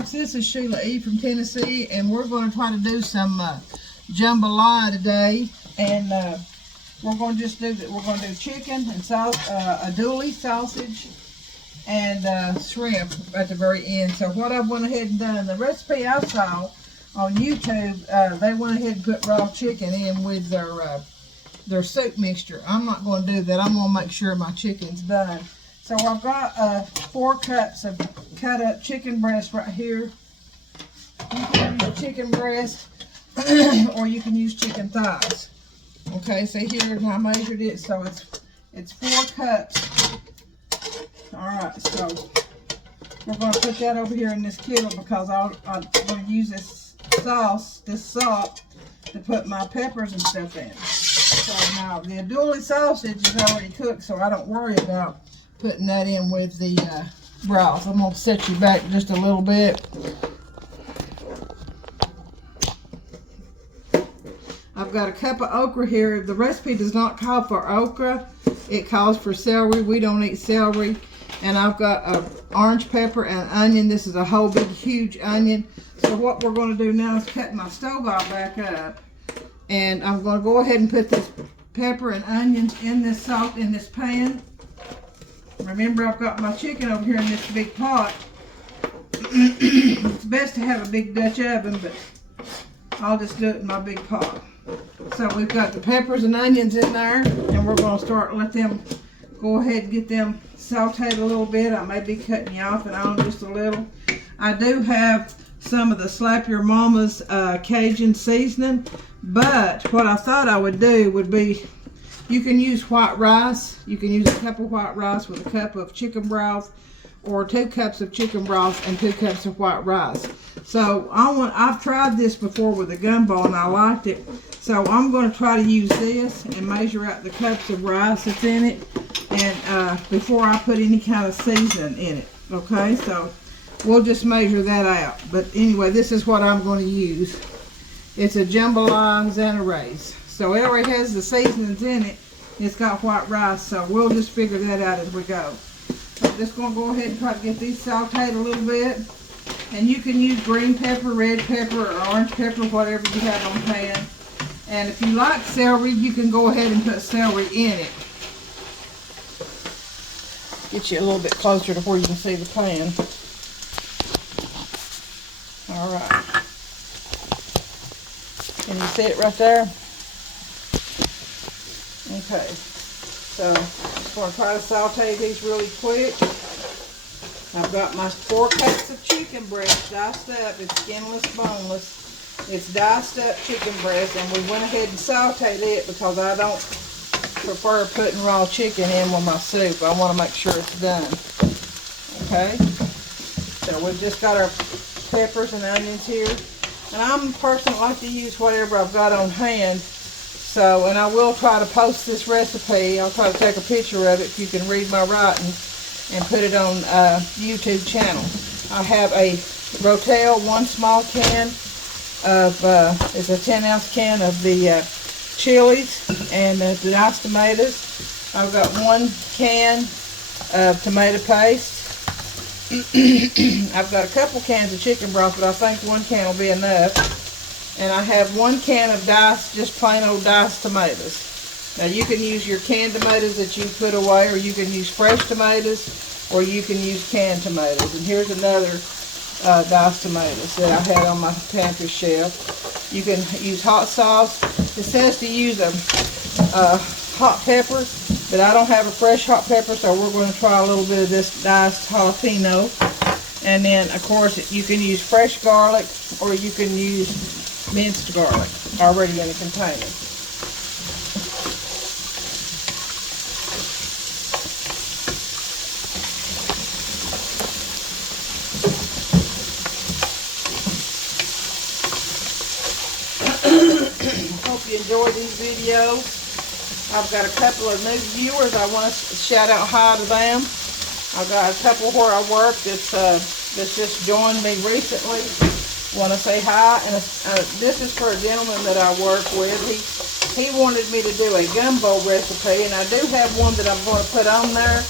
folks, this is Sheila E. from Tennessee, and we're going to try to do some jambalaya today. And we're going to do chicken and a dooley sausage and shrimp at the very end. So what I went ahead and done, the recipe I saw on YouTube, they went ahead and put raw chicken in with their soup mixture. I'm not going to do that. I'm going to make sure my chicken's done. So I've got 4 cups of cut up chicken breast right here. You can use chicken breast or you can use chicken thighs. Okay, so here I measured it, so it's 4 cups. Alright, so we're going to put that over here in this kettle because I'm going to use this salt, to put my peppers and stuff in. So now the dooley sausage is already cooked, so I don't worry about putting that in with the broth. I'm going to set you back just a little bit. I've got a cup of okra here. The recipe does not call for okra. It calls for celery. We don't eat celery. And I've got an orange pepper and onion. This is a whole big huge onion. So what we're going to do now is cut my stove all back up. And I'm going to go ahead and put this pepper and onions in this salt in this pan. Remember, I've got my chicken over here in this big pot. It's best to have a big Dutch oven, but I'll just do it in my big pot. So we've got the peppers and onions in there, and we're going to let them go ahead and get them sauteed a little bit. I may be cutting you off and on just a little. I do have some of the Slap Your Mama's Cajun seasoning, but what I thought I would do would be, you can use white rice. You can use a cup of white rice with a cup of chicken broth, or 2 cups of chicken broth and 2 cups of white rice. So I've tried this before with a gumbo and I liked it. So I'm going to try to use this and measure out the cups of rice that's in it, and before I put any kind of seasoning in it. Okay, so we'll just measure that out. But anyway, this is what I'm going to use. It's a jambalaya zanaraise. So it already has the seasonings in it. It's got white rice, so we'll just figure that out as we go. So I'm just going to go ahead and try to get these sauteed a little bit. And you can use green pepper, red pepper, or orange pepper, whatever you have on hand. And if you like celery, you can go ahead and put celery in it. Get you a little bit closer to where you can see the pan. Alright. Can you see it right there? Okay, so I'm just going to try to saute these really quick. I've got my 4 cups of chicken breast diced up. It's skinless, boneless. It's diced up chicken breast, and we went ahead and sauteed it because I don't prefer putting raw chicken in with my soup. I want to make sure it's done. Okay, so we've just got our peppers and onions here. And I'm a person that likes to use whatever I've got on hand. So, and I will try to post this recipe. I'll try to take a picture of it if you can read my writing, and put it on YouTube channel. I have a Rotel 1 small can of, it's a 10-ounce can of the chilies and the diced tomatoes. I've got 1 can of tomato paste. I've got a couple cans of chicken broth, but I think 1 can will be enough. And I have 1 can of diced, just plain old diced tomatoes. Now you can use your canned tomatoes that you put away, or you can use fresh tomatoes, or you can use canned tomatoes. And here's another diced tomatoes that I had on my pantry shelf. You can use hot sauce. It says to use a hot pepper, but I don't have a fresh hot pepper, so we're going to try a little bit of this diced jalapeno. And then, of course, you can use fresh garlic, or you can use minced garlic already in a container. Hope you enjoy these videos. I've got a couple of new viewers. I want to shout out hi to them. I've got a couple where I work that's just joined me recently. Want to say hi, and this is for a gentleman that I work with. He wanted me to do a gumbo recipe, and I do have one that I'm going to put on there.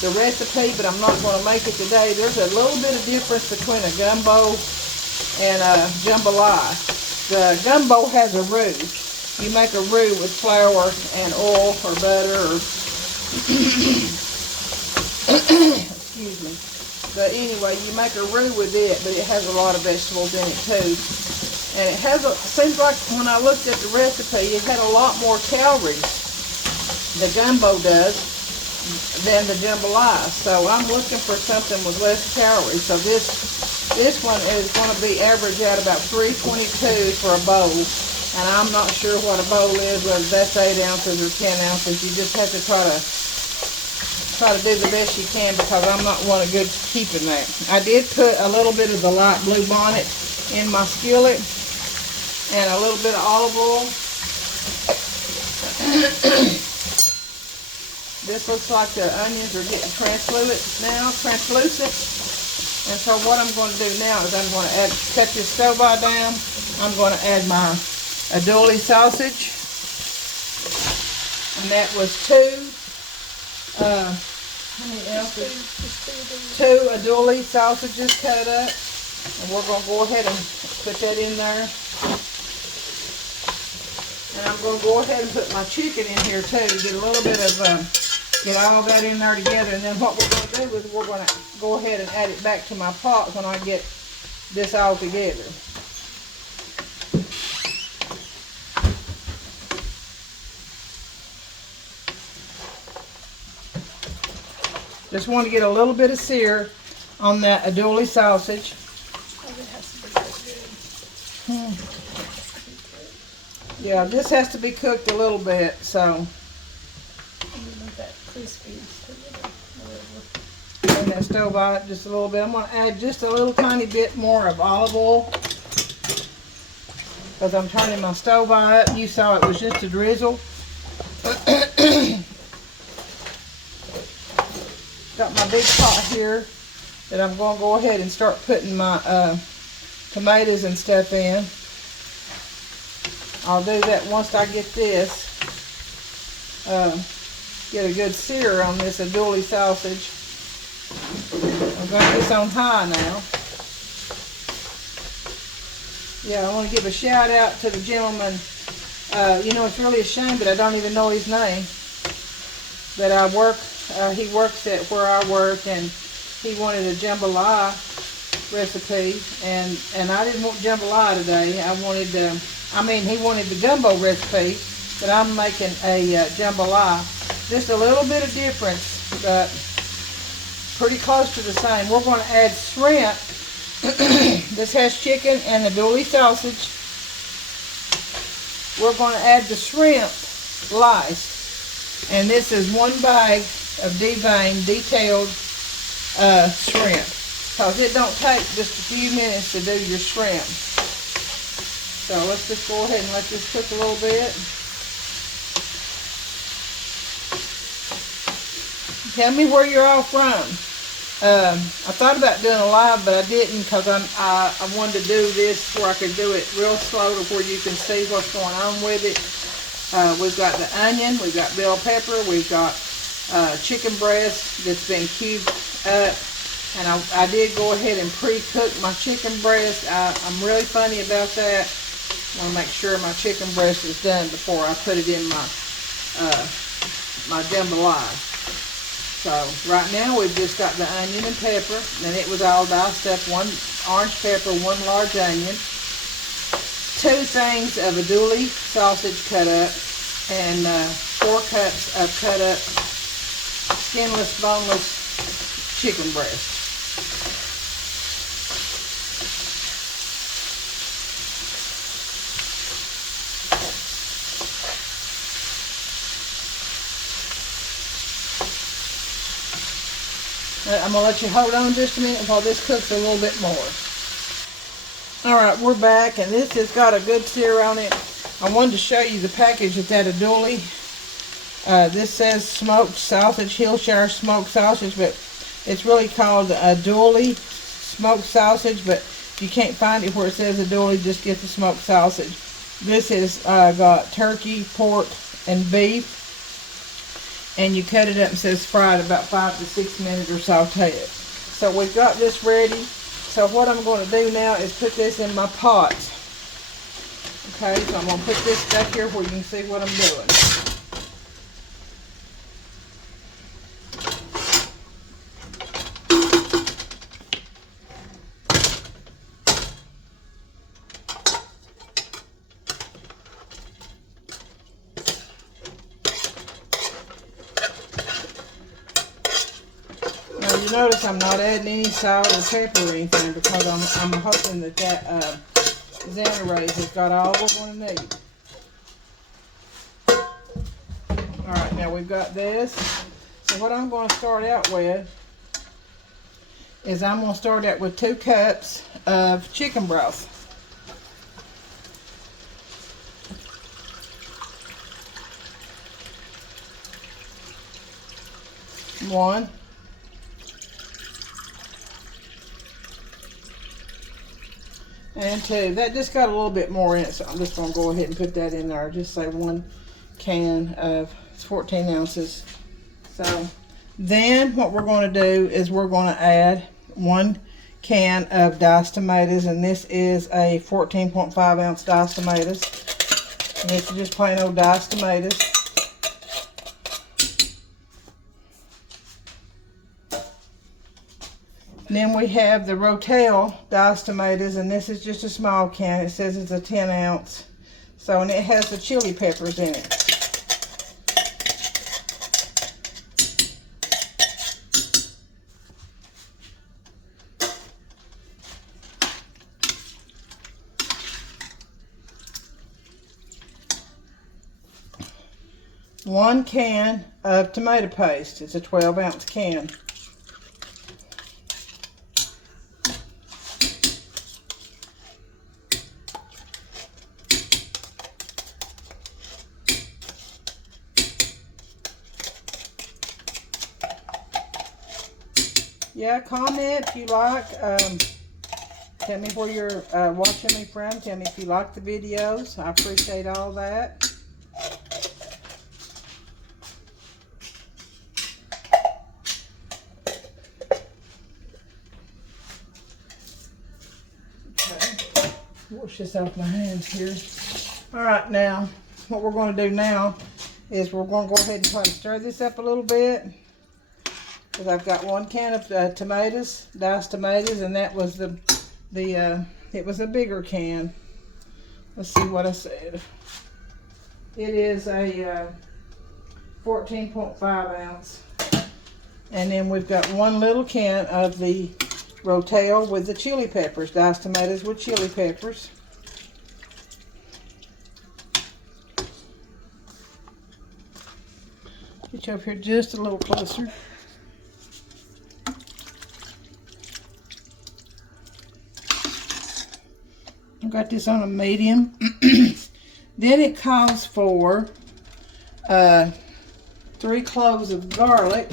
the recipe, but I'm not going to make it today. There's a little bit of difference between a gumbo and a jambalaya. The gumbo has a roux. You make a roux with flour and oil or butter or excuse me. But anyway, you make a roux with it, but it has a lot of vegetables in it too. And it has seems like when I looked at the recipe, it had a lot more calories, the gumbo does, than the jambalaya. So I'm looking for something with less calories. So this one is going to be average out about 322 for a bowl. And I'm not sure what a bowl is, whether that's 8 ounces or 10 ounces. You just have to try to do the best you can, because I'm not one of good keeping that. I did put a little bit of the light blue bonnet in my skillet and a little bit of olive oil. This looks like the onions are getting translucent. And so what I'm going to do now is I'm going to cut this stove-eye down. I'm going to add my adouli sausage. And that was how many ounces? 2 adouli sausages cut up. And we're going to go ahead and put that in there. And I'm going to go ahead and put my chicken in here too, to get a little bit of, get all that in there together. And then what we're going to do is we're going to go ahead and add it back to my pot when I get this all together. Just want to get a little bit of sear on that adouli sausage. Yeah, this has to be cooked a little bit, so. And that stove out just a little bit. I'm going to add just a little tiny bit more of olive oil, because I'm turning my stove up. You saw it was just a drizzle. Got my big pot here that I'm going to go ahead and start putting my tomatoes and stuff in. I'll do that once I get this, get a good sear on this adouli sausage. I'm going to get this on high now. Yeah, I want to give a shout out to the gentleman. You know, it's really a shame, but I don't even know his name. But he works at where I work, and he wanted a jambalaya recipe, and I didn't want jambalaya today. I wanted he wanted the gumbo recipe, but I'm making a jambalaya. Just a little bit of difference, but pretty close to the same. We're going to add shrimp. This has chicken and adouli sausage. We're going to add the shrimp sliced, and this is 1 bag of deveined, detailed shrimp, because it don't take just a few minutes to do your shrimp. So let's just go ahead and let this cook a little bit. Tell me where you're all from. I thought about doing a live, but I didn't, because I wanted to do this where I could do it real slow to where you can see what's going on with it. We've got the onion, we've got bell pepper, we've got chicken breast that's been cubed up. And I did go ahead and pre-cook my chicken breast. I'm really funny about that. I want to make sure my chicken breast is done before I put it in my my jambalaya. So right now we've just got the onion and pepper, and it was all diced up. 1 orange pepper, 1 large onion, 2 things of adouli sausage cut up, and 4 cups of cut up skinless, boneless chicken breast. I'm going to let you hold on just a minute while this cooks a little bit more. Alright, we're back, and this has got a good sear on it. I wanted to show you the package of that adouli. This says smoked sausage, Hillshire smoked sausage, but it's really called adouli smoked sausage. But if you can't find it where it says adouli, just get the smoked sausage. This has got turkey, pork, and beef. and you cut it up and says fry it about 5 to 6 minutes or saute it. So we've got this ready. So what I'm going to do now is put this in my pot. Okay, so I'm going to put this back here where you can see what I'm doing. Now you notice I'm not adding any salt or pepper or anything because I'm hoping that Xanarase has got all we're going to need. Alright, now we've got this. So what I'm going to start out with is I'm going to start out with 2 cups of chicken broth. One. And 2. That just got a little bit more in it, so I'm just going to go ahead and put that in there. Just say 1 can of 14 ounces. So then what we're going to do is we're going to add 1 can of diced tomatoes, and this is a 14.5 ounce diced tomatoes. And this is just plain old diced tomatoes. And then we have the Rotel diced tomatoes, and this is just a small can. It says it's a 10 ounce. So, and it has the chili peppers in it. One can of tomato paste. It's a 12 ounce can. Yeah, comment if you like. Tell me where you're watching me from. Tell me if you like the videos. I appreciate all that. Okay. Wash this off my hands here. Alright, now, what we're going to do now is we're going to go ahead and try to stir this up a little bit. Because I've got 1 can of tomatoes, diced tomatoes, and that was it was a bigger can. Let's see what I said. It is a 14.5 ounce. And then we've got 1 little can of the Rotel with the chili peppers, diced tomatoes with chili peppers. Get you up here just a little closer. I've got this on a medium. Then it calls for 3 cloves of garlic.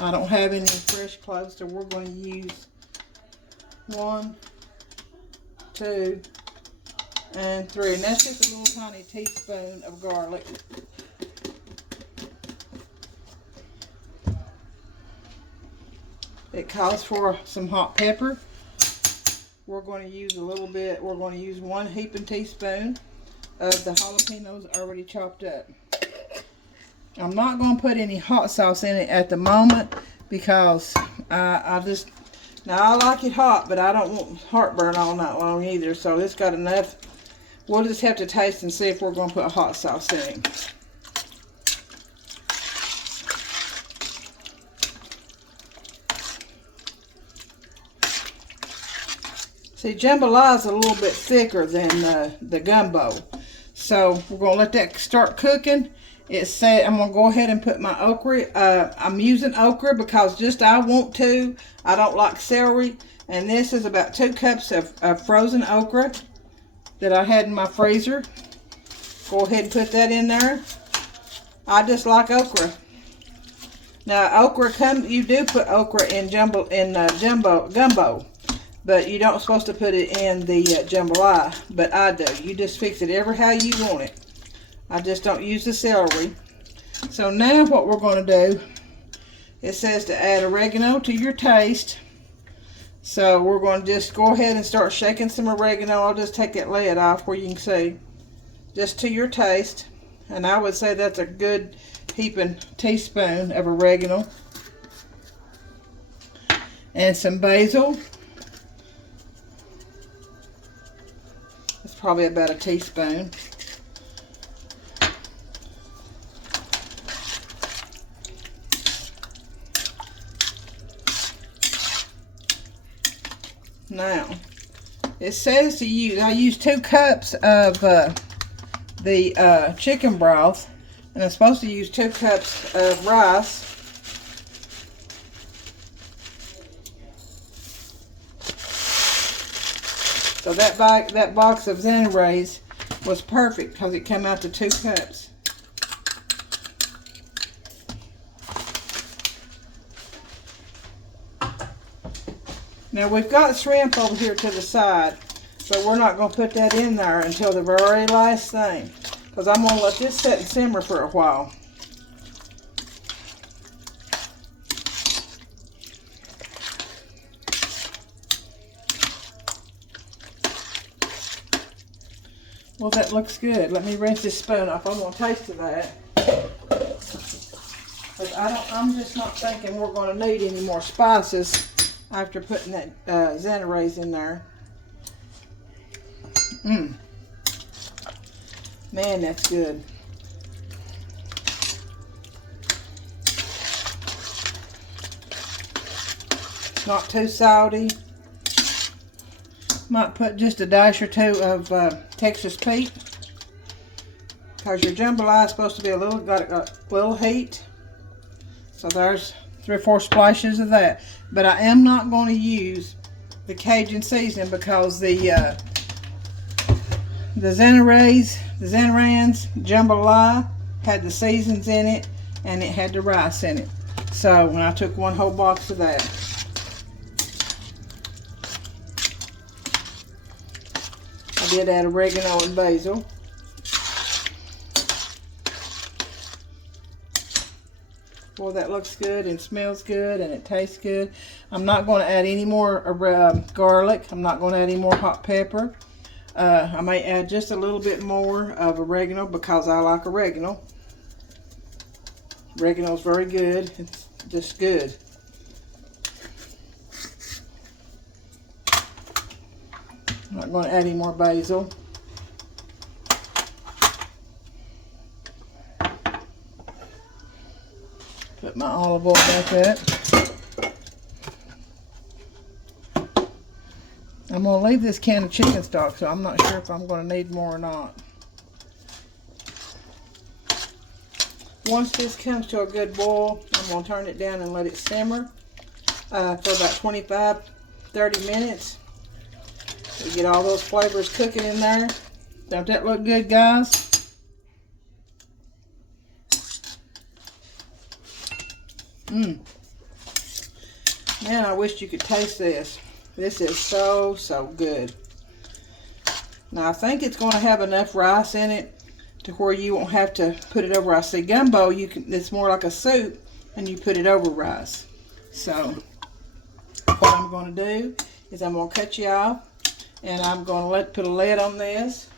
I don't have any fresh cloves, so we're going to use 1, 2, and 3. And that's just a little tiny teaspoon of garlic. It calls for some hot pepper. We're going to use a little bit. We're going to use 1 heaping teaspoon of the jalapenos already chopped up. I'm not going to put any hot sauce in it at the moment because I like it hot, but I don't want heartburn all night long either. So it's got enough. We'll just have to taste and see if we're going to put hot sauce in it. See, jambalaya is a little bit thicker than the gumbo. So we're going to let that start cooking. It said I'm going to go ahead and put my okra. I'm using okra because just I want to. I don't like celery. And this is about 2 cups of frozen okra that I had in my freezer. Go ahead and put that in there. I just like okra. Now okra you do put okra in gumbo. But you don't supposed to put it in the jambalaya, but I do. You just fix it every how you want it. I just don't use the celery. So now what we're going to do, it says to add oregano to your taste. So we're going to just go ahead and start shaking some oregano. I'll just take that lid off where you can see. Just to your taste. And I would say that's a good heaping teaspoon of oregano. And some basil. It's probably about a teaspoon. Now, it says to use, I use 2 cups of the chicken broth, and I'm supposed to use 2 cups of rice. So that box of Xanarays was perfect because it came out to 2 cups. Now we've got shrimp over here to the side, but we're not going to put that in there until the very last thing, because I'm going to let this sit and simmer for a while. Well, that looks good. Let me rinse this spoon off. I'm going to taste of that. But I'm just not thinking we're going to need any more spices after putting that Xanarays in there. Man, that's good. Not too salty. Might put just a dash or 2 of Texas Pete, because your jambalaya is supposed to be got a little heat. So there's 3 or 4 splashes of that. But I am not going to use the Cajun seasoning because the Xanarays, the Xanarans jambalaya had the seasons in it, and it had the rice in it. So when I took 1 whole box of that. I did add oregano and basil. Boy, that looks good and smells good and it tastes good. I'm not going to add any more garlic. I'm not going to add any more hot pepper. I may add just a little bit more of oregano because I like oregano. Oregano is very good. It's just good. I'm not going to add any more basil. Put my olive oil back up. I'm going to leave this can of chicken stock, so I'm not sure if I'm going to need more or not. Once this comes to a good boil, I'm going to turn it down and let it simmer for about 25-30 minutes. We get all those flavors cooking in there. Don't that look good, guys? Man, I wish you could taste this. This is so, so good. Now, I think it's going to have enough rice in it to where you won't have to put it over rice. See, gumbo, it's more like a soup, and you put it over rice. So, what I'm going to do is I'm going to cut you off, and I'm going to put a lid on this,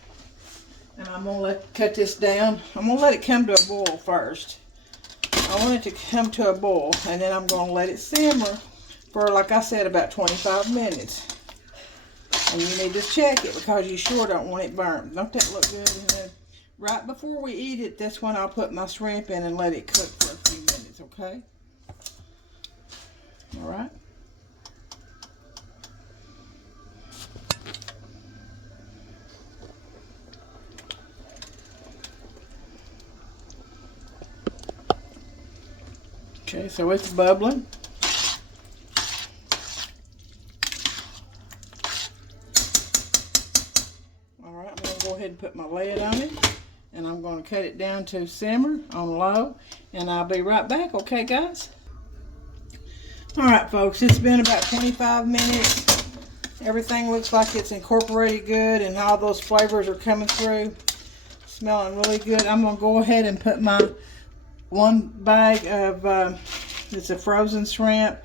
and I'm going to cut this down. I'm going to let it come to a boil first. I want it to come to a boil, and then I'm going to let it simmer for, like I said, about 25 minutes. And you need to check it because you sure don't want it burnt. Don't that look good? And then right before we eat it, that's when I'll put my shrimp in and let it cook for a few minutes, okay? All right. Okay, so it's bubbling. Alright, I'm going to go ahead and put my lid on it. And I'm going to cut it down to simmer on low. And I'll be right back, okay guys? Alright folks, it's been about 25 minutes. Everything looks like it's incorporated good and all those flavors are coming through. Smelling really good. I'm going to go ahead and put my one bag of, it's a frozen shrimp.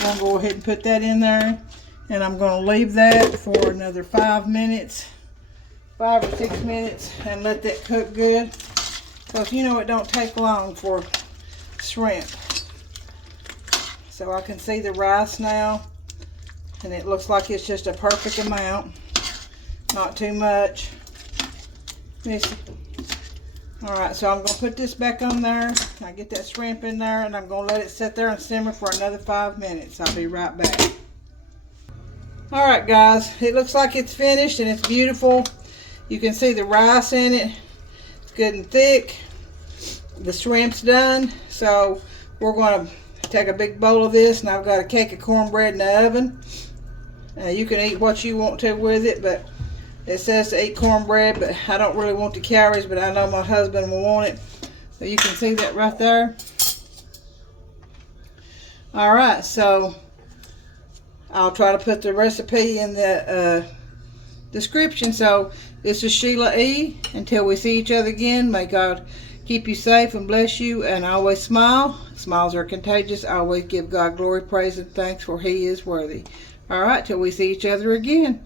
I'm going to go ahead and put that in there. And I'm going to leave that for another 5 minutes, 5 or 6 minutes, and let that cook good. Because you know it don't take long for shrimp. So I can see the rice now, and it looks like it's just a perfect amount, not too much. Alright, so I'm going to put this back on there. I get that shrimp in there, and I'm going to let it sit there and simmer for another 5 minutes. I'll be right back. Alright guys, it looks like it's finished and it's beautiful. You can see the rice in it. It's good and thick. The shrimp's done. So we're going to take a big bowl of this, and I've got a cake of cornbread in the oven. You can eat what you want to with it, but it says to eat cornbread, but I don't really want the calories, but I know my husband will want it. So you can see that right there. Alright, so I'll try to put the recipe in the description. So this is Sheila E. Until we see each other again, may God keep you safe and bless you, and always smile. Smiles are contagious. Always give God glory, praise, and thanks, for He is worthy. Alright, till we see each other again.